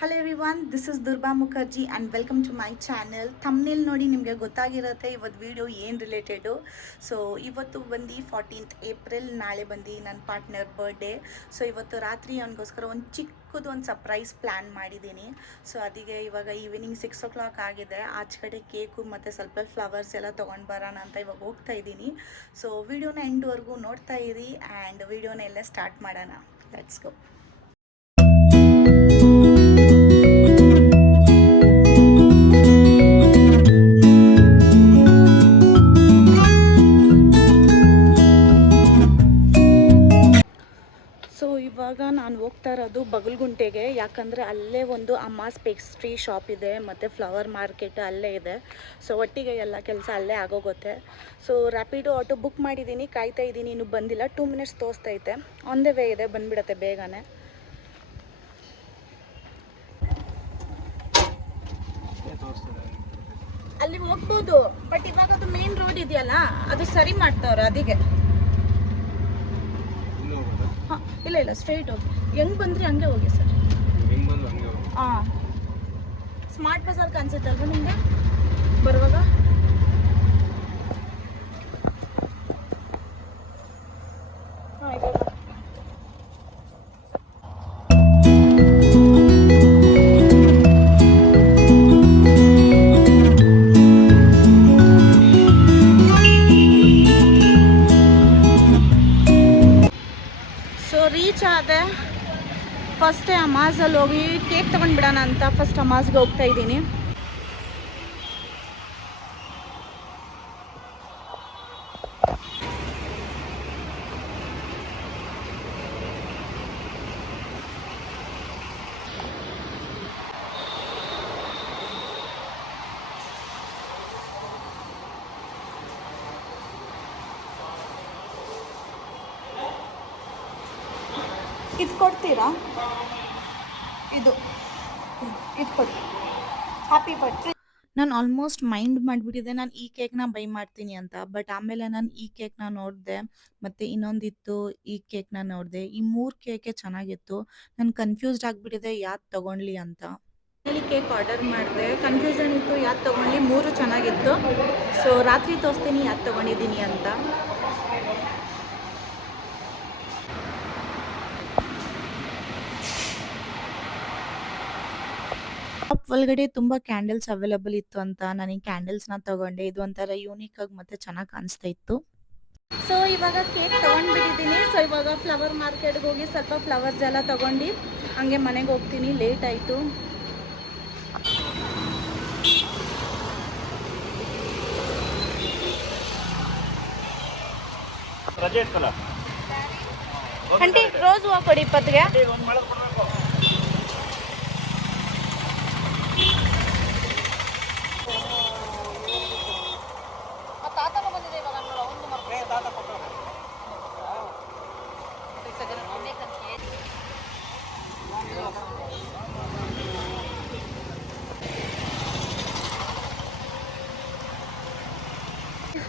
Hello everyone, this is Durba Mukherjee and welcome to my channel. Thumbnail ನೋಡಿ ನಿಮಗೆ ಗೊತ್ತಾಗಿರುತ್ತೆ ಇವತ್ತು video ಏನು ರಿಲೇಟೆಡು. ಸೊ ಇವತ್ತು ಬಂದು 14th ಏಪ್ರಿಲ್, ನಾಳೆ ಬಂದು ನನ್ನ ಪಾರ್ಟ್ನರ್ ಬರ್ಡೇ. ಸೊ ಇವತ್ತು ರಾತ್ರಿ ಅವನಿಗೋಸ್ಕರ ಒಂದು ಚಿಕ್ಕದು ಒಂದು ಸರ್ಪ್ರೈಸ್ ಪ್ಲ್ಯಾನ್ ಮಾಡಿದ್ದೀನಿ. ಸೊ ಅದಕ್ಕೆ ಇವಾಗ ಈವ್ನಿಂಗ್ 6 o'clock ಆಗಿದೆ. ಆಚೆ ಕಡೆ ಕೇಕು ಮತ್ತು ಸ್ವಲ್ಪ ಫ್ಲವರ್ಸ್ ಎಲ್ಲ ತೊಗೊಂಡು ಬರೋಣ ಅಂತ ಇವಾಗ ಹೋಗ್ತಾ ಇದ್ದೀನಿ. ಸೊ ವಿಡಿಯೋನ ಎಂಡ್ವರೆಗೂ ನೋಡ್ತಾ ಇರಿ ಆ್ಯಂಡ್ ವಿಡಿಯೋನ ಎಲ್ಲ ಸ್ಟಾರ್ಟ್ ಮಾಡೋಣ. Let's go. ಇವಾಗ ನಾನು ಹೋಗ್ತಾ ಇರೋದು ಬಗಲ್ಗುಂಟೆಗೆ, ಯಾಕಂದರೆ ಅಲ್ಲೇ ಒಂದು ಅಮ್ಮಾಸ್ ಪೇಸ್ಟ್ರಿ ಶಾಪ್ ಇದೆ ಮತ್ತು ಫ್ಲವರ್ ಮಾರ್ಕೆಟ್ ಅಲ್ಲೇ ಇದೆ. ಸೊ ಒಟ್ಟಿಗೆ ಎಲ್ಲ ಕೆಲಸ ಅಲ್ಲೇ ಆಗೋಗುತ್ತೆ. ಸೊ ರ್ಯಾಪಿಡೋ ಆಟೋ ಬುಕ್ ಮಾಡಿದ್ದೀನಿ, ಕಾಯ್ತಾ ಇದ್ದೀನಿ, ಇನ್ನೂ ಬಂದಿಲ್ಲ. 2 minutes ತೋರಿಸ್ತೈತೆ. ಆನ್ ದ ವೇ ಇದೆ, ಬಂದುಬಿಡತ್ತೆ ಬೇಗನೆ. ಅಲ್ಲಿ ಹೋಗ್ಬೋದು, ಬಟ್ ಇವಾಗ ಅದು ಮೇನ್ ರೋಡ್ ಇದೆಯಲ್ಲ, ಅದು ಸರಿ ಮಾಡ್ತಾವ್ರೆ. ಅದಕ್ಕೆ ಹಾಂ, ಇಲ್ಲ ಸ್ಟ್ರೈಟ್ ಹೋಗಿ, ಹೆಂಗೆ ಬಂದ್ರಿ ಹಂಗೆ ಹೋಗಿ ಸರ್. ಹಾಂ, ಸ್ಮಾರ್ಟ್ ಬಜಾರ್ ಕಾಣಿಸುತ್ತಲ್ವ ನಿಮಗೆ ಬರುವಾಗ? ಹಾಂ, ಇವಾಗ ರೀಚ್ ಆದೆ. ಫಸ್ಟೇ ಅಮಾಝಲ್ಲಿ ಹೋಗಿ ಕೇಕ್ ತೊಗೊಂಡು ಬಿಡೋಣ ಅಂತ ಫಸ್ಟ್ ಅಮಾಝ್ಗೆ ಹೋಗ್ತಾ ಇದ್ದೀನಿ. ಇದು ಕೊಡ್ತೀರಾ? ಇದು ಕೊಡಿ. Happy birthday. ನಾನು ಆಲ್ಮೋಸ್ಟ್ ಮೈಂಡ್ ಮಾಡಿಬಿಟ್ಟಿದ್ದೆ ನಾನು ಈ ಕೇಕ್ನ ಬೈ ಮಾಡ್ತೀನಿ ಅಂತ. ಬಟ್ ಆಮೇಲೆ ನಾನು ಈ ಕೇಕ್ನ ನೋಡಿದೆ, ಮತ್ತು ಇನ್ನೊಂದಿತ್ತು ಈ ಕೇಕ್ನ ನೋಡಿದೆ. ಈ 3 ಕೇಕೆ ಚೆನ್ನಾಗಿತ್ತು. ನಾನು ಕನ್ಫ್ಯೂಸ್ಡ್ ಆಗಿಬಿಟ್ಟಿದೆ ಯಾವ್ದು ತೊಗೊಳ್ಳಿ ಅಂತ. ಕೇಕ್ ಆರ್ಡರ್ ಮಾಡಿದೆ, ಕನ್ಫ್ಯೂಷನ್ ಇತ್ತು ಯಾವ್ದು ತೊಗೊಂಡು. 3 ಚೆನ್ನಾಗಿತ್ತು. ಸೊ ರಾತ್ರಿ ತೋರಿಸ್ತೀನಿ ಯಾವ್ದು ತೊಗೊಂಡಿದ್ದೀನಿ ಅಂತ. ಶಾಪ್ ಒಳಗಡೆ ತುಂಬ ಕ್ಯಾಂಡಲ್ಸ್ ಅವೈಲಬಲ್ ಇತ್ತು ಅಂತ ನಾನು ಈ ಕ್ಯಾಂಡಲ್ಸ್ನ ತೊಗೊಂಡೆ. ಇದು ಒಂಥರ ಯೂನಿಕ್ ಆಗಿ ಮತ್ತು ಚೆನ್ನಾಗಿ ಕಾಣಿಸ್ತಾ ಇತ್ತು. ಸೊ ಇವಾಗ ಕೇಕ್ ತೊಗೊಂಡ್ಬಿಟ್ಟಿದ್ದೀನಿ. ಸೊ ಇವಾಗ ಫ್ಲವರ್ ಮಾರ್ಕೆಟ್ಗೆ ಹೋಗಿ ಸ್ವಲ್ಪ ಫ್ಲವರ್ಸ್ ಎಲ್ಲ ತೊಗೊಂಡು ಹಂಗೆ ಮನೆಗೆ ಹೋಗ್ತೀನಿ. ಲೇಟ್ ಆಯಿತು. ರೋಸ್ ಹೂವು ಕೊಡಿ 20ಗೆ.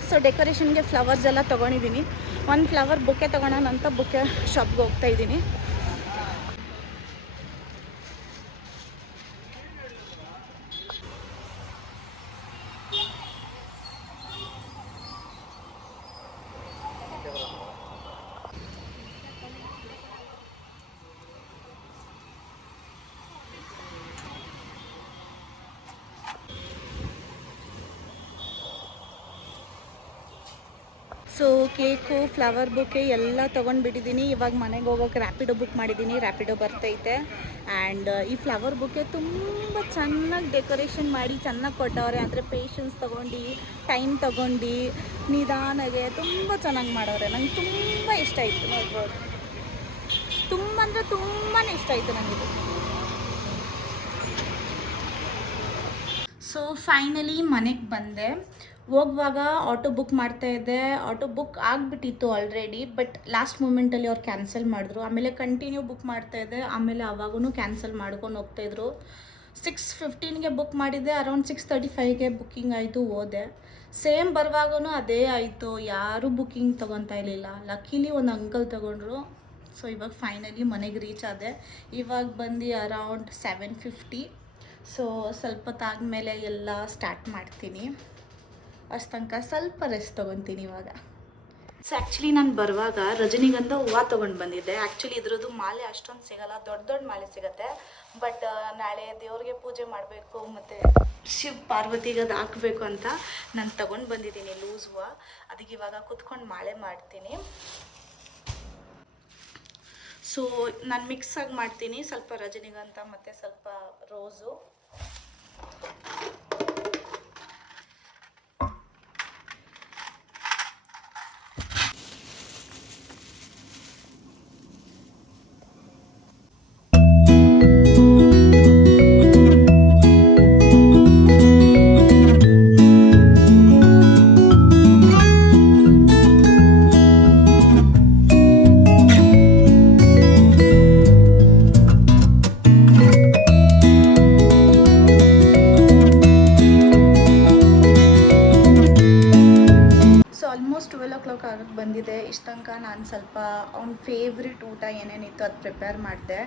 ಸೊ ಡೆಕೋರೇಷನ್ಗೆ ಫ್ಲವರ್ಸ್ ಎಲ್ಲ ತೊಗೊಂಡಿದ್ದೀನಿ. ಒಂದು ಫ್ಲವರ್ ಬೊಕ್ಕೆ ತೊಗೊಳೋಣ ಅಂತ ಬೊಕ್ಕೆ ಶಾಪ್ಗೆ ಹೋಗ್ತಾ ಇದ್ದೀನಿ. ಸೊ ಕೇಕು, ಫ್ಲವರ್ ಬೊಕ್ಕೆ ಎಲ್ಲ ತೊಗೊಂಡ್ಬಿಟ್ಟಿದ್ದೀನಿ. ಇವಾಗ ಮನೆಗೆ ಹೋಗೋಕೆ ರ್ಯಾಪಿಡೋ ಬುಕ್ ಮಾಡಿದ್ದೀನಿ. ರ್ಯಾಪಿಡೋ ಬರ್ತೈತೆ. ಆ್ಯಂಡ್ ಈ ಫ್ಲವರ್ ಬೊಕ್ಕೆ ತುಂಬ ಚೆನ್ನಾಗಿ ಡೆಕೋರೇಷನ್ ಮಾಡಿ ಚೆನ್ನಾಗಿ ಕೊಟ್ಟವ್ರೆ. ಅಂದರೆ ಪೇಷನ್ಸ್ ತೊಗೊಂಡು, ಟೈಮ್ ತೊಗೊಂಡು, ನಿಧಾನಗೆ ತುಂಬ ಚೆನ್ನಾಗಿ ಮಾಡವ್ರೆ. ನಂಗೆ ತುಂಬ ಇಷ್ಟ ಆಯಿತು. ನೋಡ್ಬೋದು, ತುಂಬ ಅಂದರೆ ತುಂಬಾ ಇಷ್ಟ ಆಯಿತು ನನಗೆ. ಸೊ ಫೈನಲಿ ಮನೆಗೆ ಬಂದೆ. ಹೋಗುವಾಗ ಆಟೋ ಬುಕ್ ಮಾಡ್ತಾಯಿದ್ದೆ. ಆಟೋ ಬುಕ್ ಆಗಿಬಿಟ್ಟಿತ್ತು ಆಲ್ರೆಡಿ, ಬಟ್ ಲಾಸ್ಟ್ ಮೂಮೆಂಟಲ್ಲಿ ಅವ್ರು ಕ್ಯಾನ್ಸಲ್ ಮಾಡಿದ್ರು. ಆಮೇಲೆ ಕಂಟಿನ್ಯೂ ಬುಕ್ ಮಾಡ್ತಾಯಿದ್ದೆ. ಆಮೇಲೆ ಅವಾಗೂ ಕ್ಯಾನ್ಸಲ್ ಮಾಡ್ಕೊಂಡು ಹೋಗ್ತಾಯಿದ್ರು. 6:15ಗೆ ಬುಕ್ ಮಾಡಿದ್ದೆ, ಅರೌಂಡ್ 6:35ಗೆ ಬುಕ್ಕಿಂಗ್ ಆಯಿತು. ಹೋದೆ. ಸೇಮ್ ಬರುವಾಗೂ ಅದೇ ಆಯಿತು. ಯಾರೂ ಬುಕ್ಕಿಂಗ್ ತೊಗೊತಾ ಇರಲಿಲ್ಲ. ಲಕ್ಕಿಲಿ ಒಂದು ಅಂಕಲ್ ತೊಗೊಂಡ್ರು. ಸೊ ಇವಾಗ ಫೈನಲಿ ಮನೆಗೆ ರೀಚ್ ಆದೆ. ಇವಾಗ ಬಂದು ಅರೌಂಡ್ 7:50. ಸೊ ಸ್ವಲ್ಪ ಹೊತ್ತಾದ್ಮೇಲೆ ಎಲ್ಲ ಸ್ಟಾರ್ಟ್ ಮಾಡ್ತೀನಿ. ಅಷ್ಟು ತನಕ ಸ್ವಲ್ಪ ರೆಸ್ಟ್ ತೊಗೊತೀನಿ ಇವಾಗ. ಸೊ ಆ್ಯಕ್ಚುಲಿ ನಾನು ಬರುವಾಗ ರಜನಿಗಂಧ ಹೂವು ತೊಗೊಂಡು ಬಂದಿದ್ದೆ. ಆ್ಯಕ್ಚುಲಿ ಇದ್ರದ್ದು ಮಾಲೆ ಅಷ್ಟೊಂದು ಸಿಗೋಲ್ಲ, ದೊಡ್ಡ ದೊಡ್ಡ ಮಾಲೆ ಸಿಗುತ್ತೆ. ಬಟ್ ನಾಳೆ ದೇವ್ರಿಗೆ ಪೂಜೆ ಮಾಡಬೇಕು ಮತ್ತು ಶಿವ ಪಾರ್ವತಿಗೆ ಅದು ಹಾಕಬೇಕು ಅಂತ ನಾನು ತೊಗೊಂಡು ಬಂದಿದ್ದೀನಿ ಲೂಸ್ ಹೂವು. ಅದಕ್ಕೆ ಇವಾಗ ಕುತ್ಕೊಂಡು ಮಾಲೆ ಮಾಡ್ತೀನಿ. ಸೊ ನಾನು ಮಿಕ್ಸಾಗಿ ಮಾಡ್ತೀನಿ, ಸ್ವಲ್ಪ ರಜನಿಗಂಧ ಮತ್ತು ಸ್ವಲ್ಪ ರೋಸು. ಬಂದಿದೆ. ಇಷ್ಟ ತನಕ ನಾನು ಸ್ವಲ್ಪ ಅವ್ನ ಫೇವ್ರೆಟ್ ಊಟ ಏನೇನಿತ್ತು ಅದು ಪ್ರಿಪೇರ್ ಮಾಡಿದೆ.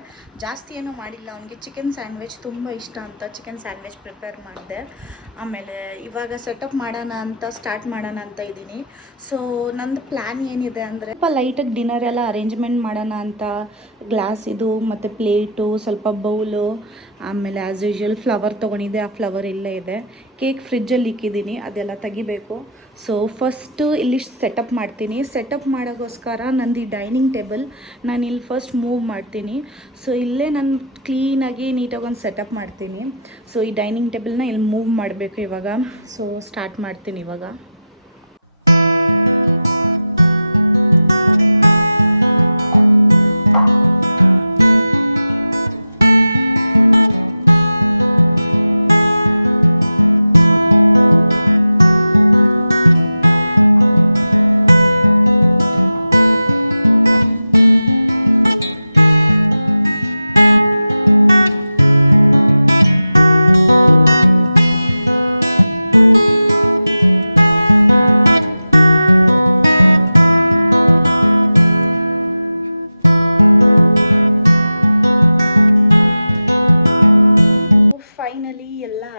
ಜಾಸ್ತಿ ಏನೂ ಮಾಡಿಲ್ಲ. ಅವನಿಗೆ ಚಿಕನ್ ಸ್ಯಾಂಡ್ವಿಚ್ ತುಂಬ ಇಷ್ಟ ಅಂತ ಚಿಕನ್ ಸ್ಯಾಂಡ್ವಿಚ್ ಪ್ರಿಪೇರ್ ಮಾಡಿದೆ. ಆಮೇಲೆ ಇವಾಗ ಸೆಟಪ್ ಸ್ಟಾರ್ಟ್ ಮಾಡೋಣ ಅಂತ ಇದ್ದೀನಿ. ಸೊ ನಂದು ಪ್ಲ್ಯಾನ್ ಏನಿದೆ ಅಂದರೆ ಸ್ವಲ್ಪ ಲೈಟಾಗಿ ಡಿನ್ನರ್ ಎಲ್ಲ ಅರೇಂಜ್ಮೆಂಟ್ ಮಾಡೋಣ ಅಂತ. ಗ್ಲಾಸ್ ಇದು ಮತ್ತು ಪ್ಲೇಟು, ಸ್ವಲ್ಪ ಬೌಲು, ಆಮೇಲೆ ಆ್ಯಸ್ ಯೂಶ್ವಲ್ ಫ್ಲವರ್ ತೊಗೊಂಡಿದ್ದೆ, ಆ ಫ್ಲವರ್ ಇಲ್ಲೇ ಇದೆ. ಕೇಕ್ ಫ್ರಿಜ್ಜಲ್ಲಿ ಇಕ್ಕಿದ್ದೀನಿ, ಅದೆಲ್ಲ ತೆಗಿಬೇಕು. ಸೊ ಫಸ್ಟು ಇಲ್ಲಿ ಸೆಟಪ್ ಮಾಡ್ತೀನಿ. ಸೆಟಪ್ ಮಾಡೋಕ್ಕೋಸ್ಕರ ನಂದು ಈ ಡೈನಿಂಗ್ ಟೇಬಲ್ ನಾನು ಇಲ್ಲಿ ಫಸ್ಟ್ ಮೂವ್ ಮಾಡ್ತೀನಿ. ಸೊ ಇಲ್ಲೇ ನಾನು ಕ್ಲೀನಾಗಿ ನೀಟಾಗಿ ಒಂದು ಸೆಟಪ್ ಮಾಡ್ತೀನಿ. ಸೊ ಈ ಡೈನಿಂಗ್ ಟೇಬಲ್ನ ಇಲ್ಲಿ ಮೂವ್ ಮಾಡಬೇಕು ಇವಾಗ. ಸೊ ಸ್ಟಾರ್ಟ್ ಮಾಡ್ತೀನಿ ಇವಾಗ.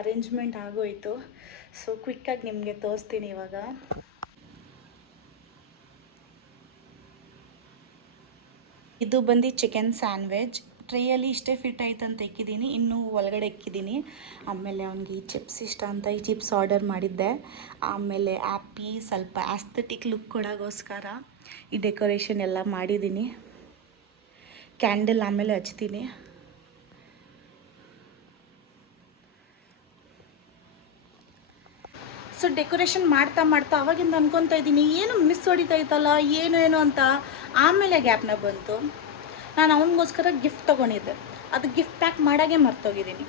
ಅರೇಂಜ್ಮೆಂಟ್ ಆಗೋಯಿತು. ಸೊ ಕ್ವಿಕ್ಕಾಗಿ ನಿಮಗೆ ತೋರಿಸ್ತೀನಿ ಇವಾಗ. ಇದು ಬಂದು ಚಿಕನ್ ಸ್ಯಾಂಡ್ವಿಚ್. ಟ್ರೇಯಲ್ಲಿ ಇಷ್ಟೇ ಫಿಟ್ ಆಯ್ತು ಅಂತ ಇಕ್ಕಿದ್ದೀನಿ, ಇನ್ನೂ ಒಳಗಡೆ ಇಕ್ಕಿದ್ದೀನಿ. ಆಮೇಲೆ ಅವ್ನಿಗೆ ಈ ಚಿಪ್ಸ್ ಇಷ್ಟ ಅಂತ ಈ ಚಿಪ್ಸ್ ಆರ್ಡರ್ ಮಾಡಿದ್ದೆ. ಆಮೇಲೆ ಆ್ಯಪಿ ಸ್ವಲ್ಪ ಆಸ್ಥೆಟಿಕ್ ಲುಕ್ ಕೊಡೋಕ್ಕೋಸ್ಕರ ಈ ಡೆಕೋರೇಷನ್ ಎಲ್ಲ ಮಾಡಿದ್ದೀನಿ. ಕ್ಯಾಂಡಲ್ ಆಮೇಲೆ ಹಚ್ತೀನಿ. ಸೊ ಡೆಕೋರೇಷನ್ ಮಾಡ್ತಾ ಅವಾಗಿಂದ ಅನ್ಕೊತಾ ಇದ್ದೀನಿ ಏನು ಮಿಸ್ ಹೊಡಿತೈತಲ್ಲ ಏನು ಅಂತ. ಆಮೇಲೆ ಗ್ಯಾಪ್ನ ಬಂತು. ನಾನು ಅವನಿಗೋಸ್ಕರ ಗಿಫ್ಟ್ ತೊಗೊಂಡಿದ್ದೆ, ಅದು ಗಿಫ್ಟ್ ಪ್ಯಾಕ್ ಮಾಡೋಕ್ಕೆ ಮರ್ತೋಗಿದ್ದೀನಿ.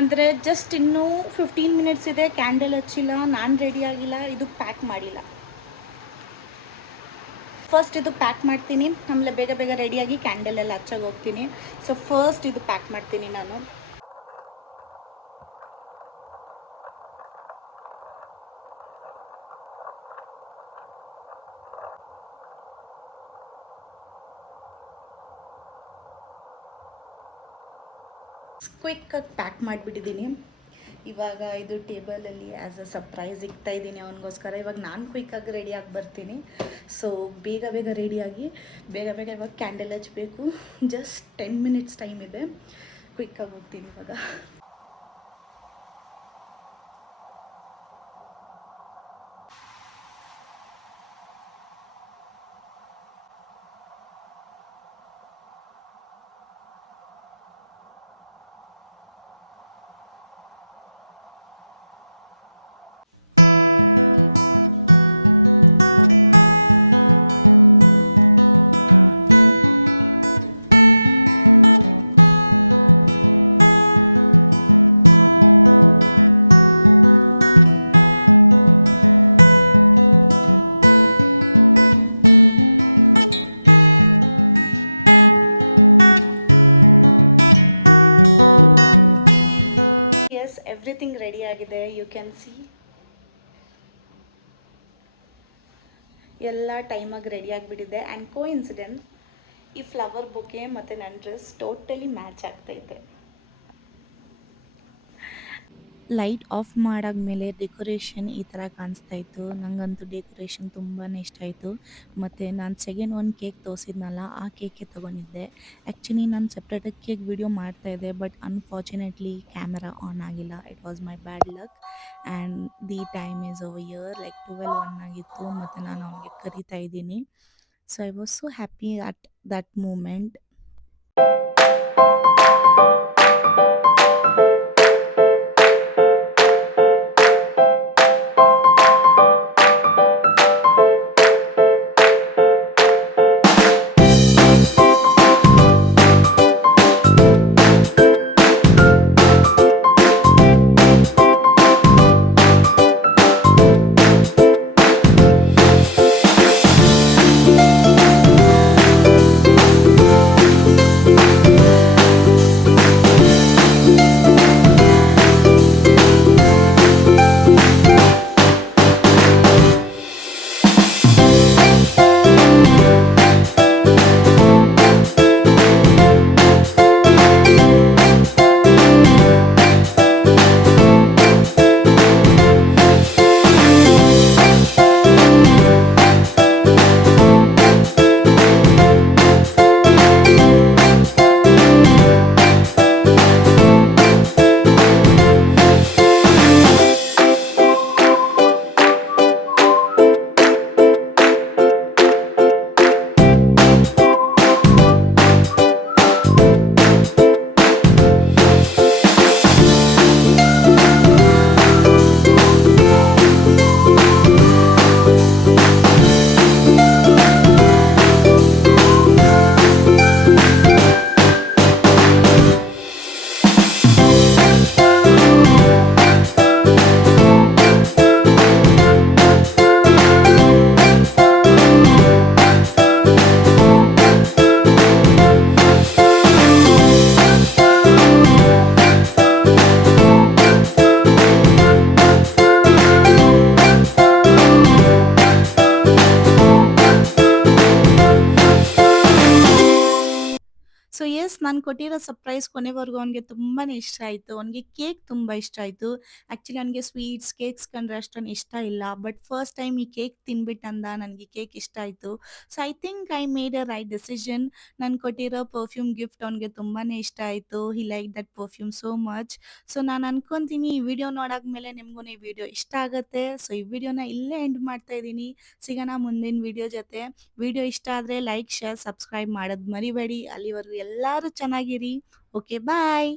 ಅಂದರೆ ಜಸ್ಟ್ ಇನ್ನೂ 15 ಮಿನಿಟ್ಸ್ ಇದೆ, ಕ್ಯಾಂಡಲ್ ಹಚ್ಚಿಲ್ಲ, ನಾನು ರೆಡಿ ಆಗಿಲ್ಲ, ಇದು ಪ್ಯಾಕ್ ಮಾಡಿಲ್ಲ. ಫಸ್ಟ್ ಇದು ಪ್ಯಾಕ್ ಮಾಡ್ತೀನಿ, ಆಮೇಲೆ ಬೇಗ ಬೇಗ ರೆಡಿಯಾಗಿ ಕ್ಯಾಂಡಲ್ ಎಲ್ಲ ಹಚ್ಚಾಗಿ ಹೋಗ್ತೀನಿ. ಸೊ ಫಸ್ಟ್ ಇದು ಪ್ಯಾಕ್ ಮಾಡ್ತೀನಿ ನಾನು. ಕ್ವಿಕ್ಕಾಗಿ ಪ್ಯಾಕ್ ಮಾಡಿಬಿಟ್ಟಿದ್ದೀನಿ. ಇವಾಗ ಇದು ಟೇಬಲಲ್ಲಿ ಆ್ಯಸ್ ಅ ಸರ್ಪ್ರೈಸ್ ಇಕ್ತಾ ಇದ್ದೀನಿ ಅವನಿಗೋಸ್ಕರ. ಇವಾಗ ನಾನು ಕ್ವಿಕ್ಕಾಗಿ ರೆಡಿಯಾಗಿ ಬರ್ತೀನಿ. ಸೊ ಬೇಗ ಬೇಗ ರೆಡಿಯಾಗಿ ಬೇಗ ಬೇಗ ಇವಾಗ ಕ್ಯಾಂಡಲ್ ಹಚ್ಚಬೇಕು. ಜಸ್ಟ್ 10 ಮಿನಿಟ್ಸ್ ಟೈಮ್ ಇದೆ, ಕ್ವಿಕ್ಕಾಗಿ ಹೋಗ್ತೀನಿ ಇವಾಗ. ಎವ್ರಿಥಿಂಗ್ ರೆಡಿ ಆಗಿದೆ, ಯು ಕ್ಯಾನ್ ಸಿ. ಎಲ್ಲ ಟೈಮಾಗಿ ರೆಡಿ ಆಗಿಬಿಟ್ಟಿದೆ. ಆ್ಯಂಡ್ ಕೋ ಇನ್ಸಿಡೆಂಟ್, ಈ ಫ್ಲವರ್ ಬೊಕೆ ಮತ್ತು ನನ್ನ ಡ್ರೆಸ್ ಟೋಟಲಿ ಮ್ಯಾಚ್ ಆಗ್ತೈತೆ. ಲೈಟ್ ಆಫ್ ಮಾಡಾದ್ಮೇಲೆ ಡೆಕೋರೇಷನ್ ಈ ಥರ ಕಾಣಿಸ್ತಾ ಇತ್ತು. ನನಗಂತೂ ಡೆಕೋರೇಷನ್ ತುಂಬಾ ಇಷ್ಟ ಆಯಿತು. ಮತ್ತು ನಾನು ಸೆಕೆಂಡ್ ಒಂದು ಕೇಕ್ ತೋರಿಸಿದ್ನಲ್ಲ, ಆ ಕೇಕೆ ತೊಗೊಂಡಿದ್ದೆ. ಆ್ಯಕ್ಚುಲಿ ನಾನು ಸಪ್ರೇಟಾಗಿ ಕೇಕ್ ವಿಡಿಯೋ ಮಾಡ್ತಾಯಿದ್ದೆ, ಬಟ್ ಅನ್ಫಾರ್ಚುನೇಟ್ಲಿ ಕ್ಯಾಮೆರಾ ಆನ್ ಆಗಿಲ್ಲ. It was my bad luck. And the time is over here, like 12:01 ಆಗಿತ್ತು ಮತ್ತು ನಾನು ಅವನಿಗೆ ಕರಿತಾ ಇದ್ದೀನಿ. So I was so happy at that moment. So yes, ನಾನು ಕೊಟ್ಟಿರೋ ಸರ್ಪ್ರೈಸ್ ಕೊನೆವರೆಗೂ ಅವನಿಗೆ ತುಂಬಾ ಇಷ್ಟ ಆಯಿತು. ಅವನಿಗೆ ಕೇಕ್ ತುಂಬ ಇಷ್ಟ ಆಯಿತು. ಆ್ಯಕ್ಚುಲಿ ಅವನಿಗೆ ಸ್ವೀಟ್ಸ್, ಕೇಕ್ಸ್ ಕಂಡ್ರೆ ಅಷ್ಟೊಂದು ಇಷ್ಟ ಇಲ್ಲ. ಬಟ್ ಫಸ್ಟ್ ಟೈಮ್ ಈ ಕೇಕ್ ತಿಂದ್ಬಿಟ್ಟಂದ, ನನಗೆ ಕೇಕ್ ಇಷ್ಟ ಆಯಿತು. So I think I made a right decision. ನಾನು ಕೊಟ್ಟಿರೋ ಪರ್ಫ್ಯೂಮ್ ಗಿಫ್ಟ್ ಅವನಿಗೆ ತುಂಬಾ ಇಷ್ಟ ಆಯಿತು. ಹಿ like that perfume so much. So ನಾನು ಅನ್ಕೊತೀನಿ ಈ ವಿಡಿಯೋ ನೋಡಾದ್ಮೇಲೆ ನಿಮಗೂ ಈ ವಿಡಿಯೋ ಇಷ್ಟ ಆಗುತ್ತೆ. ಸೊ ಈ ವಿಡಿಯೋನ ಇಲ್ಲೇ ಎಂಡ್ ಮಾಡ್ತಾ ಇದ್ದೀನಿ. ಸಿಗೋಣ ಮುಂದಿನ ವಿಡಿಯೋ ಜೊತೆ. ವಿಡಿಯೋ ಇಷ್ಟ ಆದರೆ ಲೈಕ್, ಶೇರ್, ಸಬ್ಸ್ಕ್ರೈಬ್ ಮಾಡೋದು ಮರಿಬೇಡಿ. ಅಲ್ಲಿವರೆಗೂ ಎಲ್ಲರೂ ಚೆನ್ನಾಗಿರಿ. ಓಕೆ, ಬಾಯ್.